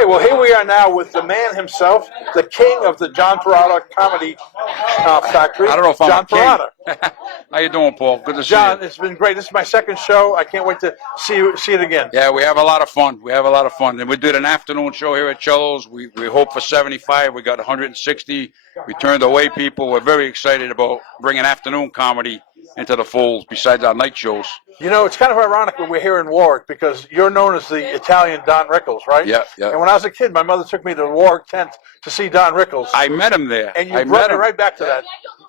Okay, well, here we are now with the man himself, the king of the John Perrotta Comedy Factory. I don't know if I'm John Perrotta. How you doing, Paul? Good to see John, you. it's been great. This is my second show. I can't wait to see it again. Yeah, we have a lot of fun. And we did an afternoon show here at Chelo's. We hope for 75. We got 160. We turned away people. We're very excited about bringing afternoon comedy into the fold besides our night shows. You know, it's kind of ironic when we're here in Warwick because you're known as the Italian Don Rickles, right? Yeah, yeah. And when I was a kid, my mother took me to the Warwick tent to see Don Rickles. I met him there. And you brought me right back to that.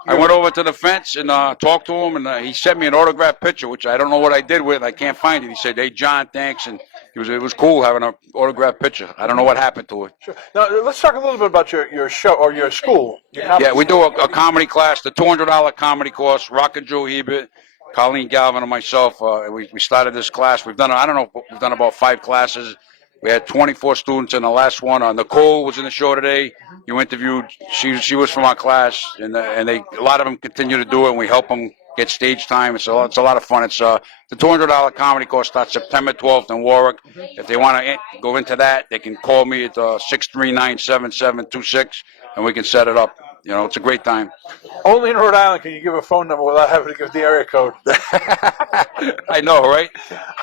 I went over to the fence and talked to him, and he sent me an autographed picture, which I don't know what I did with. I can't find it. He said, "Hey, John, thanks," and it was cool having an autographed picture. I don't know what happened to it. Sure. Now, let's talk a little bit about your show or your school. Yeah, we do a comedy class, the $200 comedy course. Rockin' Joe Hebert, Colleen Galvin, and myself. We started this class. We've done about 5 classes. We had 24 students in the last one. Nicole was in the show today. You interviewed. She was from our class, and a lot of them continue to do it, and we help them get stage time. It's a lot of fun. It's the $200 comedy course starts September 12th in Warwick. If they want to go into that, they can call me at 639-7726, and we can set it up. You know, it's a great time. Only in Rhode Island can you give a phone number without having to give the area code. I know, right?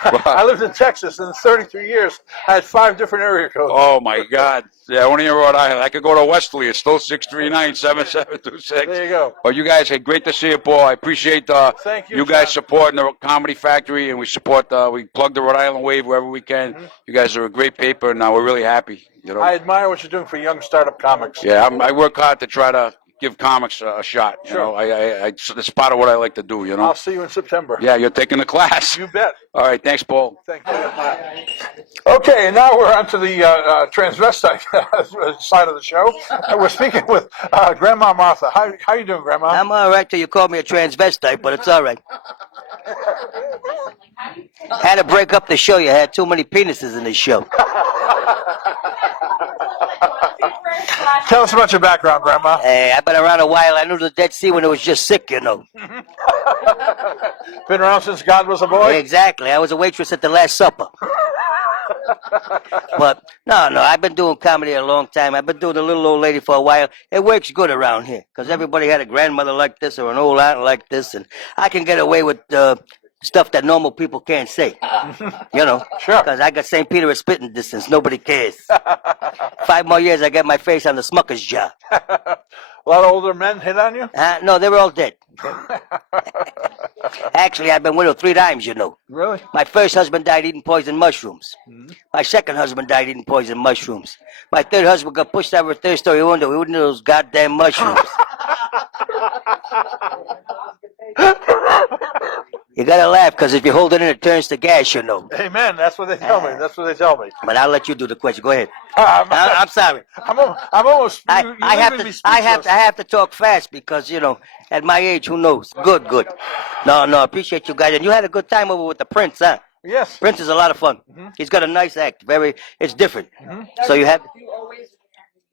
I lived in Texas, and in 33 years, I had 5 different area codes. Oh, my God. Yeah, only in Rhode Island. I could go to Westerly. It's still 639-7726. There you go. But you guys, hey, great to see you, Paul. I appreciate Thank you, guys supporting the Comedy Factory, and we plug the Rhode Island Wave wherever we can. Mm-hmm. You guys are a great paper, and we're really happy. You know? I admire what you're doing for young startup comics. Yeah, I work hard to try to give comics a shot. You Sure. know, it's part of what I like to do. You know. I'll see you in September. Yeah, you're taking the class. You bet. All right, thanks, Paul. Thank you. Okay, and now we're on to the transvestite side of the show. And we're speaking with Grandma Martha. How you doing, Grandma? I'm all right till you call me a transvestite, but it's all right. Had to break up the show. You had too many penises in the show. Tell us about your background, Grandma. Hey, I've been around a while. I knew the Dead Sea when it was just sick, you know. Been around since God was a boy? Exactly. I was a waitress at the Last Supper. But, no, I've been doing comedy a long time. I've been doing The Little Old Lady for a while. It works good around here because everybody had a grandmother like this or an old aunt like this, and I can get away with stuff that normal people can't say. You know? Sure. Because I got St. Peter at spitting distance. Nobody cares. 5 more years, I get my face on the Smucker's job. A lot of older men hit on you? No, they were all dead. Actually, I've been widowed 3 times, you know. Really? My first husband died eating poison mushrooms. Mm-hmm. My second husband died eating poison mushrooms. My third husband got pushed out of a 3rd-story window. He wouldn't know those goddamn mushrooms. You gotta laugh, because if you hold it in, it turns to gas, you know. Amen. That's what they tell me. That's what they tell me. But I'll let you do the question. Go ahead. I'm sorry. I'm almost. I have to talk fast because, you know, at my age, who knows? Good. No, appreciate you guys. And you had a good time over with the Prince, huh? Yes. Prince is a lot of fun. Mm-hmm. He's got a nice act. It's different. Mm-hmm. So you have. Do you always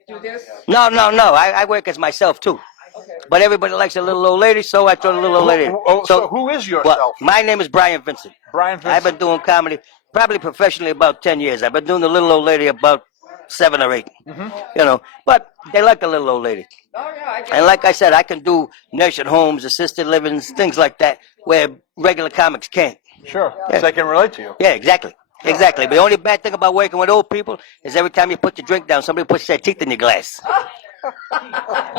do this? No. I work as myself too. Okay. But everybody likes a little old lady, so I throw the little old lady. So who is yourself? Well, my name is Brian Vincent. Brian Vincent. I've been doing comedy probably professionally about 10 years. I've been doing the little old lady about 7 or 8. Mm-hmm. You know, but they like the little old lady. Oh, yeah, and like I said, I can do nursing homes, assisted livings, things like that, where regular comics can't. Sure, yeah. So they can relate to you. Yeah, exactly. But the only bad thing about working with old people is every time you put your drink down, somebody puts their teeth in your glass.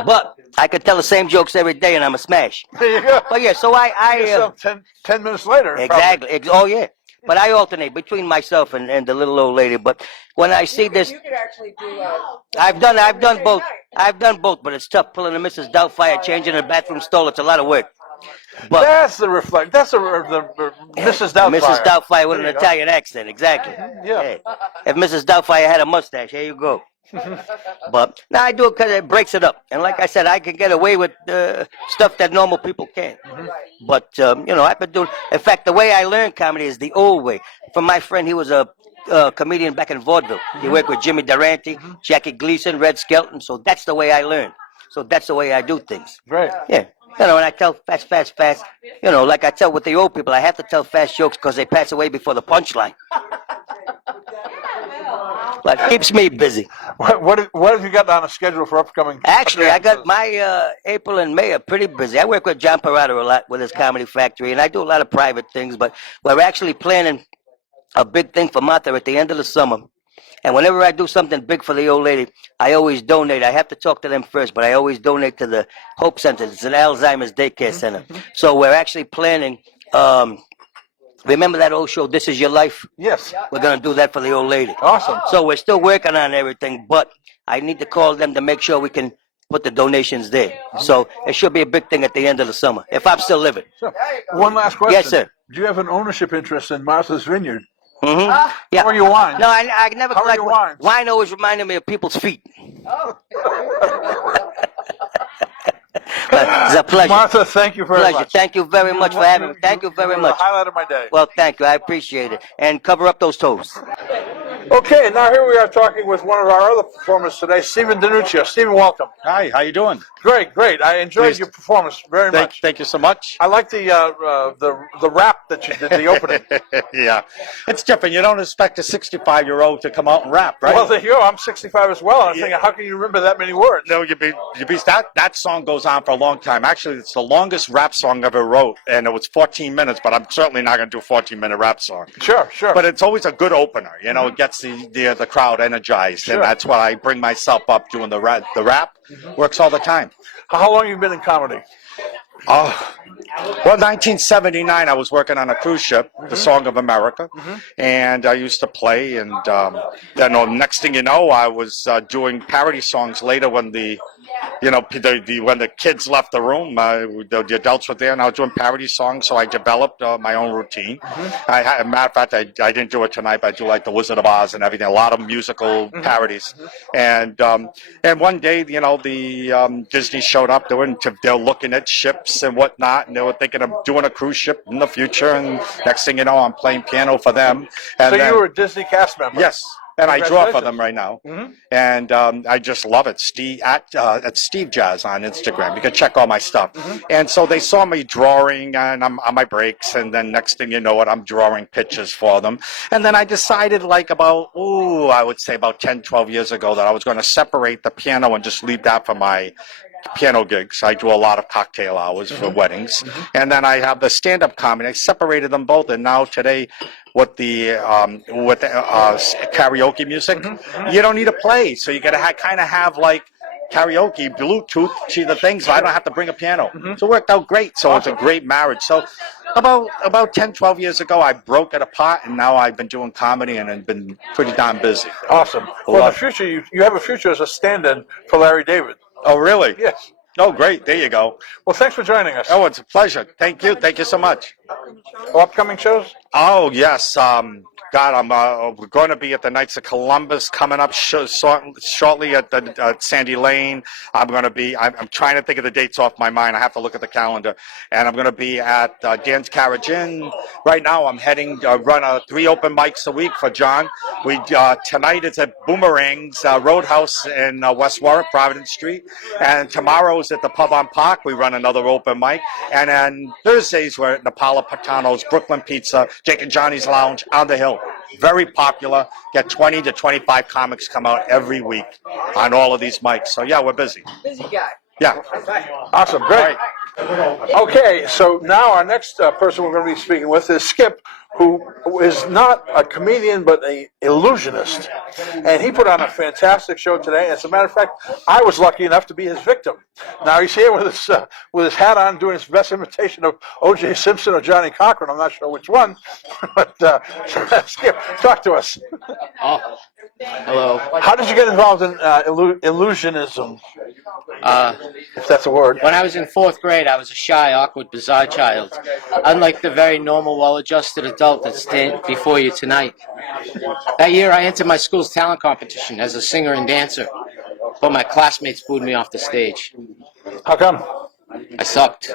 But I could tell the same jokes every day, and I'm a smash. There you go. But yeah, so I 10 minutes later. Exactly. Oh yeah. But I alternate between myself and the little old lady. But when I see this, you could actually do. I've done both. I've done both, but it's tough pulling a Mrs. Doubtfire, changing a bathroom stall. It's a lot of work. But that's the reflect. That's the Mrs. Doubtfire. Mrs. Doubtfire with an Italian accent, exactly. Yeah. Hey, if Mrs. Doubtfire had a mustache, here you go. But now I do it because it breaks it up, and like I said, I can get away with stuff that normal people can't. Mm-hmm. But you know, I've been doing. In fact, the way I learned comedy is the old way. From my friend, he was a comedian back in vaudeville. He worked with Jimmy Durante, Jackie Gleason, Red Skelton. So that's the way I learned. So that's the way I do things. Right. Yeah. You know, and I tell fast. You know, like I tell with the old people, I have to tell fast jokes because they pass away before the punchline. But it keeps me busy. What have you got on the schedule for upcoming? Actually, I got appearances? my April and May are pretty busy. I work with John Perrotta a lot with his Comedy Factory, and I do a lot of private things. But we're actually planning a big thing for Martha at the end of the summer. And whenever I do something big for the old lady, I always donate. I have to talk to them first, but I always donate to the Hope Center. It's an Alzheimer's daycare center. So we're actually planning. Remember that old show, This Is Your Life? Yes. We're going to do that for the old lady. Awesome. So we're still working on everything, but I need to call them to make sure we can put the donations there. So it should be a big thing at the end of the summer, if I'm still living. So, one last question. Yes, sir. Do you have an ownership interest in Martha's Vineyard? Mm-hmm. Yeah. How are your wines? No, I never How are like your wines? wine. Always reminded me of people's feet. It's a pleasure. Martha, thank you very much. Thank you very much for having me. Thank you very were much. The highlight of my day. Well, thank you. I appreciate it. And cover up those toes. Okay, now here we are talking with one of our other performers today, Stephen DeNuccio. Stephen, welcome. Hi, how you doing? Great, great. I enjoyed Pleased. your performance very much. Thank you so much. I like the rap that you did, the opening. Yeah, it's different. You don't expect a 65-year-old to come out and rap, right? Well, there you go. I'm 65 as well. And I'm thinking, how can you remember that many words? No, that song goes on for a long time. Actually, it's the longest rap song I ever wrote, and it was 14 minutes. But I'm certainly not going to do a 14-minute rap song. Sure, sure. But it's always a good opener. You know, it gets the crowd energized, Sure. and that's why I bring myself up doing the rap. The rap works all the time. How long have you been in comedy? Well, 1979, I was working on a cruise ship, the Song of America, and I used to play. And then, next thing you know, I was doing parody songs later when when the kids left the room, the adults were there, and I was doing parody songs. So I developed my own routine. As a matter of fact, I didn't do it tonight, but I do like the Wizard of Oz and everything. A lot of musical parodies. And one day, the Disney showed up. They were looking at ships and whatnot, and they were thinking of doing a cruise ship in the future. And next thing you know, I'm playing piano for them. And So then, you were a Disney cast member? yes. And I draw for Congratulations. them right now, and I just love it. Steve at Steve Jazz on Instagram. You can check all my stuff. And so they saw me drawing, and I'm on my breaks. And then next thing you know, I'm drawing pictures for them. And then I decided, I would say about 10, 12 years ago, that I was going to separate the piano and just leave that for my piano gigs. I do a lot of cocktail hours for weddings, and then I have the stand-up comedy. I separated them both, and now today, with the karaoke music, you don't need to play, so you got to kind of have like karaoke Bluetooth to the thing, so I don't have to bring a piano. So it worked out great. So it's a great marriage. So about 10, 12 years ago, I broke it apart, and now I've been doing comedy and I've been pretty darn busy. Awesome. Well, in the future, you have a future as a stand-in for Larry David. Oh, really? Yes. Oh, great. There you go. Well, thanks for joining us. Oh, it's a pleasure. Thank you. Thank you so much. Upcoming shows? Oh, yes. God, we're going to be at the Knights of Columbus coming up shortly at Sandy Lane. I'm trying to think of the dates off my mind. I have to look at the calendar. And I'm going to be at Dan's Carriage Inn. Right now, I'm heading run 3 open mics a week for John. Tonight it's at Boomerang's Roadhouse in West Warwick, Providence Street. And tomorrow's at the Pub on Park. We run another open mic. And then Thursdays, we're at Napolitano's, Brooklyn Pizza, Jake and Johnny's Lounge on the Hill. Very popular. Get 20 to 25 comics come out every week on all of these mics. So, yeah, we're busy. Busy guy. Yeah. Awesome. Great. Okay, so now our next person we're going to be speaking with is Skip, who is not a comedian but an illusionist. And he put on a fantastic show today. As a matter of fact, I was lucky enough to be his victim. Now he's here with his hat on, doing his best imitation of O.J. Simpson or Johnny Cochran. I'm not sure which one. But Skip, talk to us. Oh, hello. How did you get involved in illusionism, if that's a word? When I was in 4th grade, I was a shy, awkward, bizarre child. Unlike the very normal, well-adjusted adult that stands before you tonight. That year, I entered my school's talent competition as a singer and dancer, but my classmates booed me off the stage. How come? I sucked.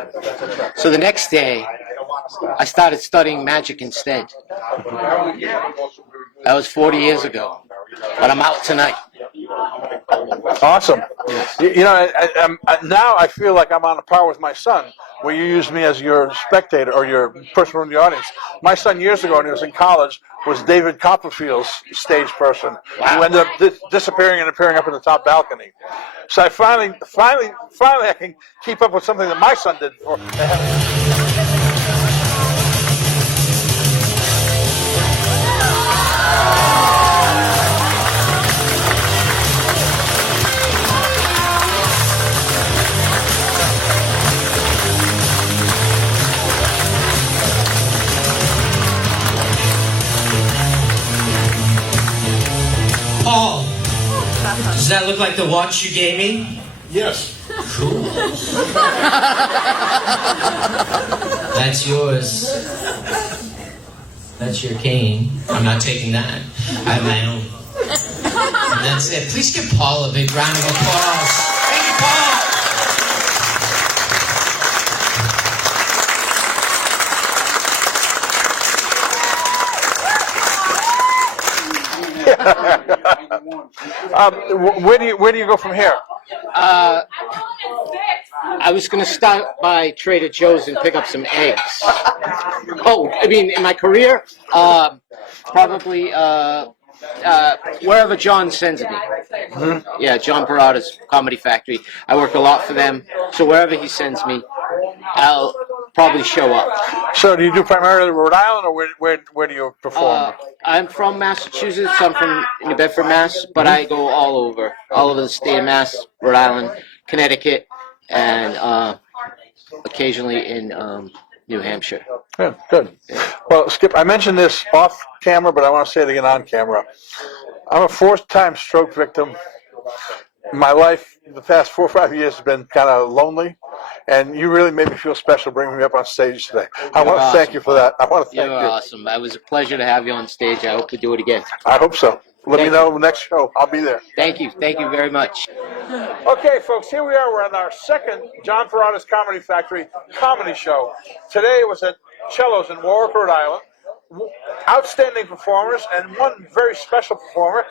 So the next day, I started studying magic instead. That was 40 years ago, but I'm out tonight. Awesome. You know, now I feel like I'm on a par with my son. where you used me as your spectator or your person in the audience. My son years ago when he was in college was David Copperfield's stage person who ended up disappearing and appearing up in the top balcony. So I finally I can keep up with something that my son did before. Paul, does that look like the watch you gave me? Yes. Cool. That's yours. That's your cane. I'm not taking that. I have my own. And that's it. Please give Paul a big round of applause. Thank you, Paul. Where do you go from here? I was going to stop by Trader Joe's and pick up some eggs. Oh, I mean, in my career, probably wherever John sends me. Mm-hmm. Yeah, John Perrotta's Comedy Factory. I work a lot for them, so wherever he sends me, I'll probably show up. So do you do primarily Rhode Island, or where do you perform? I'm from Massachusetts. I'm from New Bedford, Mass, but I go all over the state of Mass, Rhode Island, Connecticut, and occasionally in New Hampshire. Good, good. Well, Skip, I mentioned this off camera, but I want to say it again on camera. I'm a fourth-time stroke victim. My life, the past 4 or 5 years, has been kind of lonely, and you really made me feel special bringing me up on stage today. I want to thank you for that. I want to thank you. You're awesome. It was a pleasure to have you on stage. I hope to do it again. I hope so. Let me know next show. I'll be there. Thank you. Thank you very much. Okay, folks, here we are. We're on our second John Perrotta's Comedy Factory comedy show. Today was at Chelo's in Warwick, Rhode Island. Outstanding performers, and one very special performer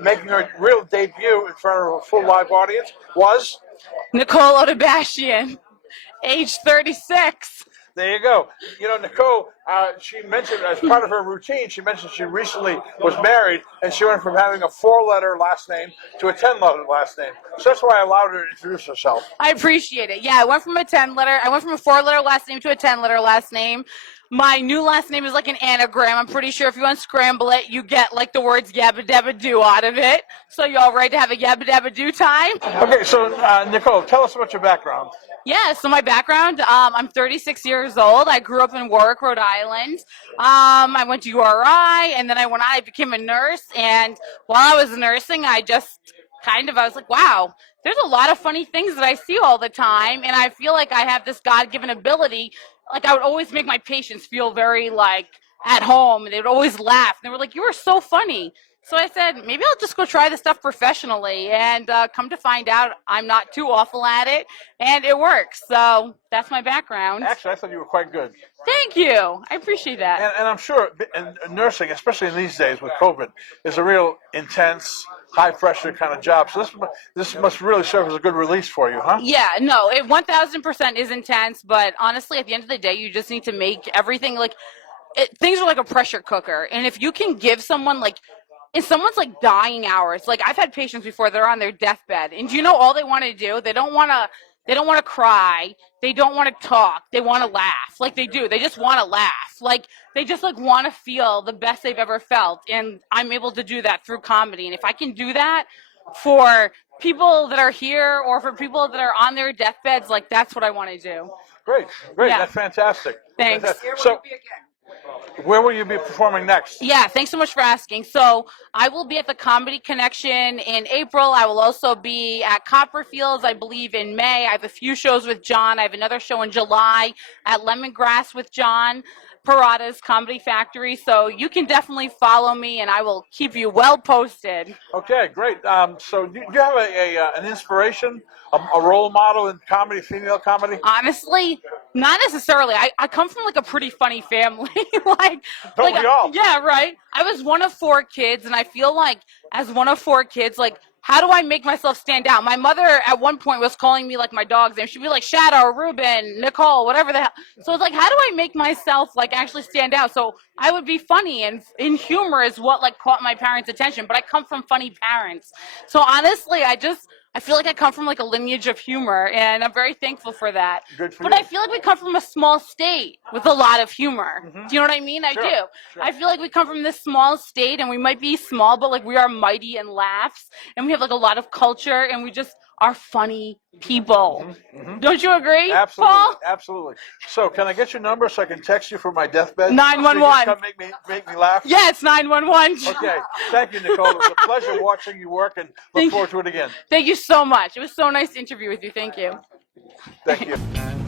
making her real debut in front of a full live audience was Nicole Odabashyan, age 36. There you go. You know, Nicole, she mentioned as part of her routine, she mentioned she recently was married, and she went from having a 4-letter last name to a 10-letter last name. So that's why I allowed her to introduce herself. I appreciate it. Yeah, I went from a 4-letter last name to a 10-letter last name. My new last name is like an anagram. I'm pretty sure if you unscramble it, you get like the words yabba dabba doo out of it. So you all ready to have a yabba dabba doo time? Okay, so Nicole, tell us about your background. Yeah, so my background, I'm 36 years old. I grew up in Warwick, Rhode Island. I went to URI, and then I became a nurse. And while I was nursing, I was like, wow, there's a lot of funny things that I see all the time. And I feel like I have this God-given ability. Like, I would always make my patients feel very, like, at home. And they would always laugh. And they were like, you are so funny. So I said, maybe I'll just go try this stuff professionally, and come to find out I'm not too awful at it, and it works. So that's my background. Actually, I thought you were quite good. Thank you. I appreciate that. And I'm sure nursing, especially in these days with COVID, is a real intense, high-pressure kind of job. So this must really serve as a good release for you, huh? Yeah, no, it 1,000% is intense, but honestly, at the end of the day, you just need to make everything, like, things are like a pressure cooker, and if you can give someone, like, in someone's like dying hours, like I've had patients before, they're on their deathbed, and do you know all they want to do? They don't want to cry. They don't want to talk. They want to laugh. Like they do. They just want to laugh. Like they just like want to feel the best they've ever felt, and I'm able to do that through comedy. And if I can do that for people that are here or for people that are on their deathbeds, like that's what I want to do. Great. Yeah. That's fantastic. Thanks. Fantastic. So, where will you be performing next? Yeah, thanks so much for asking. So I will be at the Comedy Connection in April. I will also be at Copperfields, I believe, in May. I have a few shows with John. I have another show in July at Lemongrass with John Perrotta's Comedy Factory. So you can definitely follow me, and I will keep you well posted. Okay, great. So do you have an inspiration, a role model in comedy, female comedy? Honestly, not necessarily. I come from like a pretty funny family. Don't we all? Yeah, right. I was one of 4 kids, and I feel like as one of 4 kids, like how do I make myself stand out? My mother at one point was calling me like my dog's name. She'd be like Shadow, Ruben, Nicole, whatever the hell. So it's like, how do I make myself like actually stand out? So I would be funny, and in humor is what like caught my parents' attention. But I come from funny parents, so honestly, I feel like I come from like a lineage of humor, and I'm very thankful for that. Good for But you. I feel like we come from a small state with a lot of humor. Do you know what I mean? I Sure, do. sure. I feel like we come from this small state, and we might be small, but like we are mighty in laughs, and we have like a lot of culture, and we just are funny people. Don't you agree, Absolutely, Paul? absolutely. So, can I get your number so I can text you from my deathbed? 911. So you can come make me laugh. Yeah, it's 911. Okay. Thank you, Nicole. It was a pleasure watching you work, and look forward to it again. Thank you so much. It was so nice to interview with you. Thank you. Thank you.